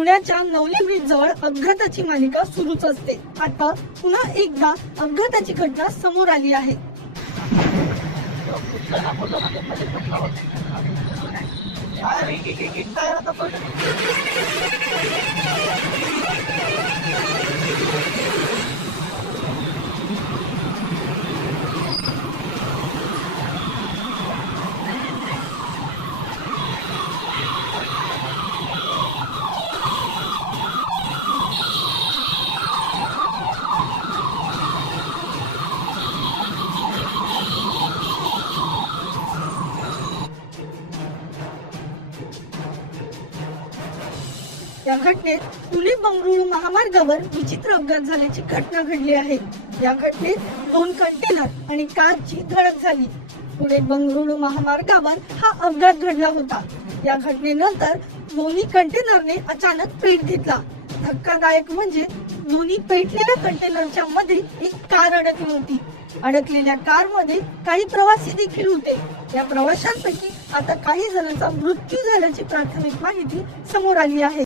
पुण्याच्या नवली ब्रिज जवळ अपघाताची मालिका सुरूच असते आता पुन्हा एकदा अपघाताची घटना समोर आली आहे या घटनेत पुणे बंगळुरू महामार्गावर विचित्र अपघात झाल्याची घटना घडली आहे. या घटनेत दोन कंटेनर आणि कारची धडक झाली. पुणे बंगळुरू महामार्गावर हा अपघात घडला होता. या घटनेनंतर दोन्ही कंटेनरने अचानक पेट घेतला. धक्कादायक म्हणजे दोन्ही पेटलेल्या कंटेनरच्या मध्ये एक कार अडकली होती. अडकलेल्या कारमध्ये काही प्रवासी देखील होते. या प्रवाशांपैकी आता काही जणांचा मृत्यू झाल्याची प्राथमिक माहिती समोर आली आहे.